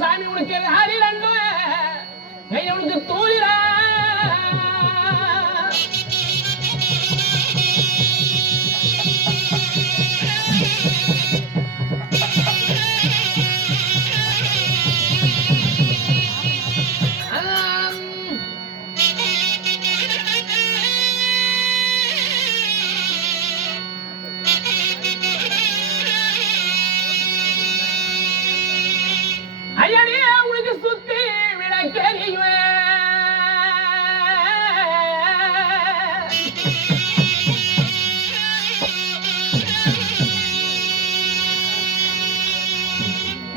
சாமி உனக்கு ஹரி ரெண்டு கை உனக்கு தூளிரா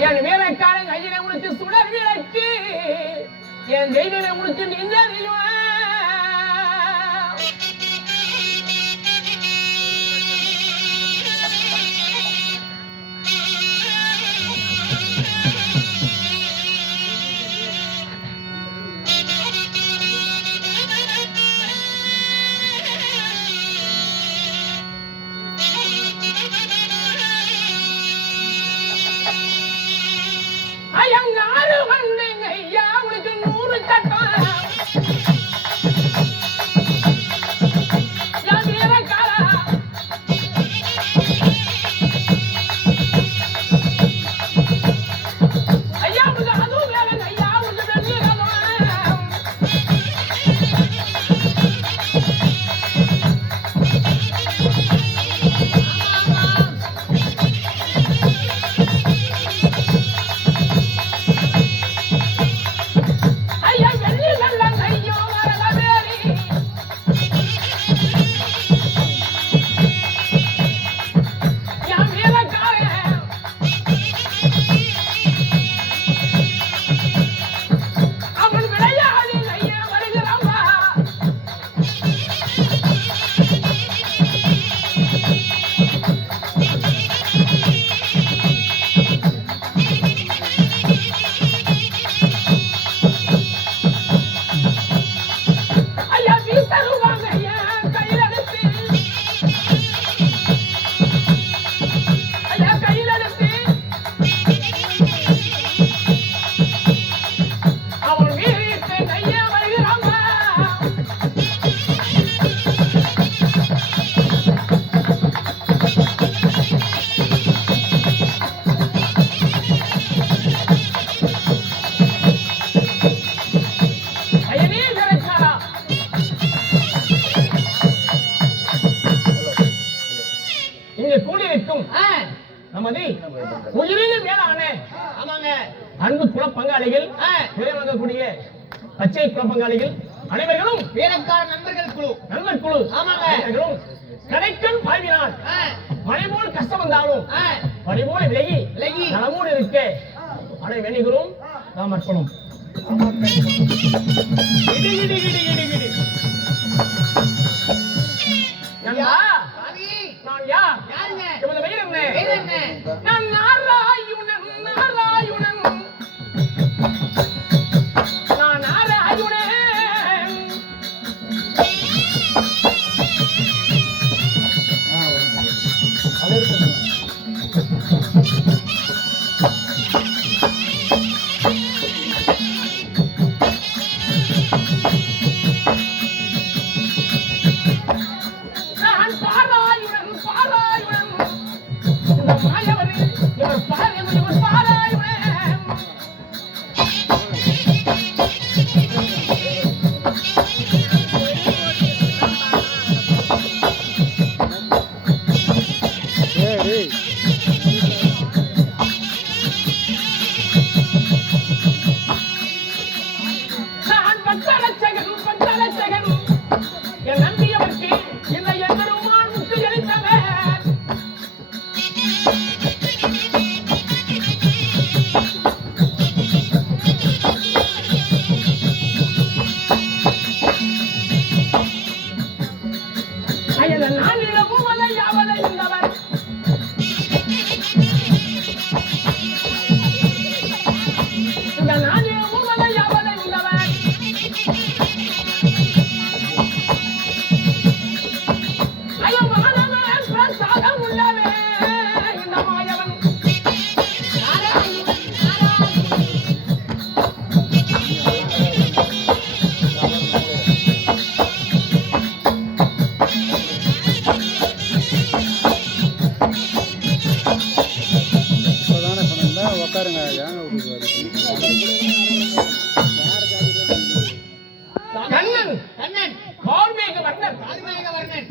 என் வீரக்காரன் ஐயனை உனக்கு சுடர் விளக்கு என் தெய்வனை உனக்கு நெஞ்சறியும் ஐயங்காரு வந்தேங்க ஐயா உனக்கு 100 கட்டம் என் வீரக்காரா ஐயா உனக்கு அதுவும் வேலைங்க ஐயா உனக்கு வெள்ளி உயிரினும் மேலான அன்பு குல பங்காளிகள் விரைவாங்கக்கூடிய பச்சை குல பங்காளிகள் அனைவர்களும் வீரக்கார நண்பர்கள் குழு ஆமாங்க கடைக்கண் பாய்வினால் மழை போல் கஷ்டம் வந்தாலும் பனி போல விலகி நலமோடு இருக்க அனை வேணிகளும் நாம் அர்ப்பணம் நான் யார் இவங்க பெயர் என்ன நான் நாராயுணன் நான் நாராயுணன்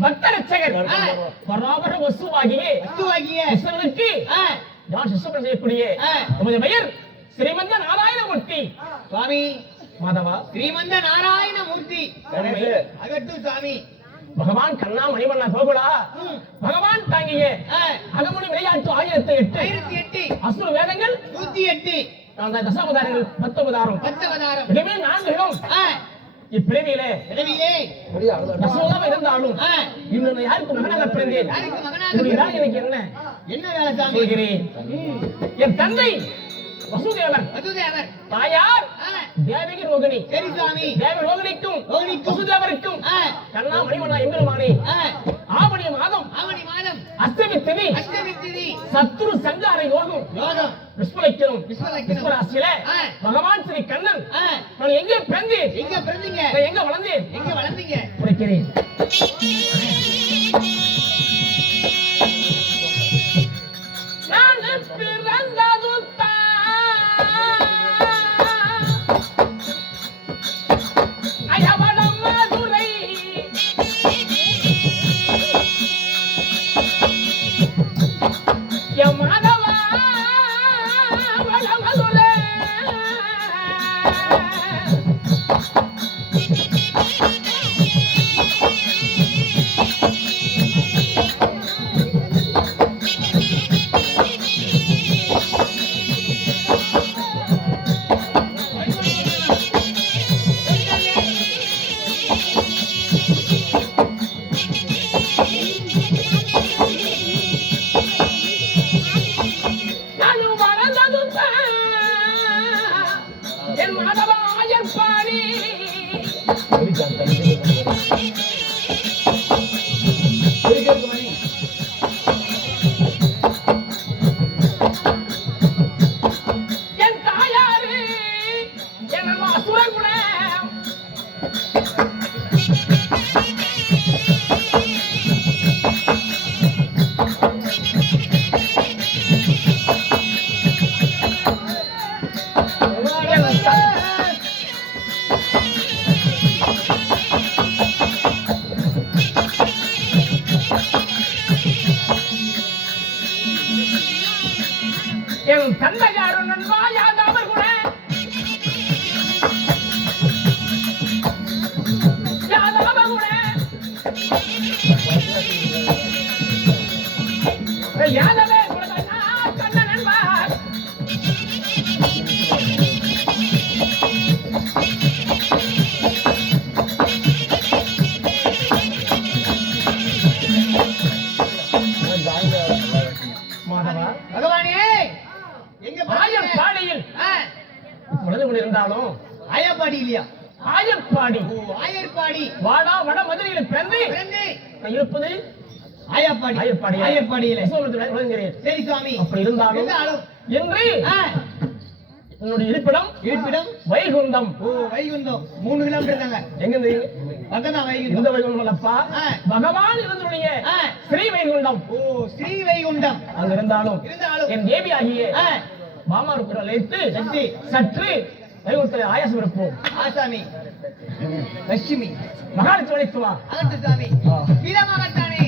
பக்தரட்சகர் பராபர வசுவாகிய கிருஷ்ணனுக்கு நான் சிஷ்யப்பட செய்யக்கூடிய உமது பெயர் ஸ்ரீமந்த நாராயணமூர்த்தி. சுவாமி மாதவா, ஸ்ரீமந்த நாராயணமூர்த்தி அகட்டு சுவாமி. பகவான் கண்ணா மணிவண்ணா கோகுலா பகவான் தாங்கிய அகமுனி விளையாட்டு 1008 அசுர வேதங்கள் 108 தசாவதாரங்கள் 10 அவதாரம் இதுவே 4 யுகம். இப்பிறவியிலே தசோதாவா இருந்தாலும் இன்னும் யாருக்கு மகனாக பிறந்தேன். எனக்கு என்ன வேலை சாமி சொல்கிறேன். என் தந்தை வசுதேவர், தாயார் தேவகி ரோகிணி. சரி சாமி. தேவ ரோகிணிக்கும் வசுதேவருக்கும் கண்ணா மணிவண்ணா எம்பெருமானே ஆவணி மாதம் அஷ்டமி திதி சத்ரு சங்கார யோகம் விஸ்வலைக்கிறோம். விஸ்வராசியில பகவான் ஸ்ரீ கண்ணன் நான் எங்கே பிறந்தேன், எங்க வளர்ந்தீங்க உரைக்கிறேன். நான் பிறந்தது அயவடம் மதுரை மாதவா வடமதுரை என் மாதவா ஆயர்பாடி என் தாயாரு என் அசுரகுண என் தந்தையாரு நன்வாயாதவர் கூட யாதவ கூட யாதவே கூட கண்ண நண்பார் மாதவா பகவானே எங்க ஆயர்பாடியில் வளர்ந்து கொண்டிருந்தாலும் ஆயப்பாடி இல்லையா? ஆயர்பாடி ஆயர்பாடி வாடா வட மதுரையில் பிறந்து நான் இருப்பது ஆயர்பாடியில. வழங்குகிறேன். சரி சுவாமி. அப்படி இருந்தாலும் என்று என்னுடைய இருப்பிடம் வைகுண்டம். வைகுண்டம் 3 கிலோமீட்டர் தாங்க. எங்க பக்கம்தான் வைகுண்டம். இந்த வைகுண்டம் அல்லப்பா, பகவான் இருந்துடைய ஸ்ரீ வைகுண்டம். ஸ்ரீ வைகுண்டம் அங்க இருந்தாலும் என் தேவி ஆகிய மாமாருக்கு அழைத்து சற்று வைகுண்டத்தில் ஆயாசம் இருப்போம். ஆசாமி லட்சுமி மகாலட்சுமி அழைத்து வா. அகட்டு சாமி. வீரமாகத்தானே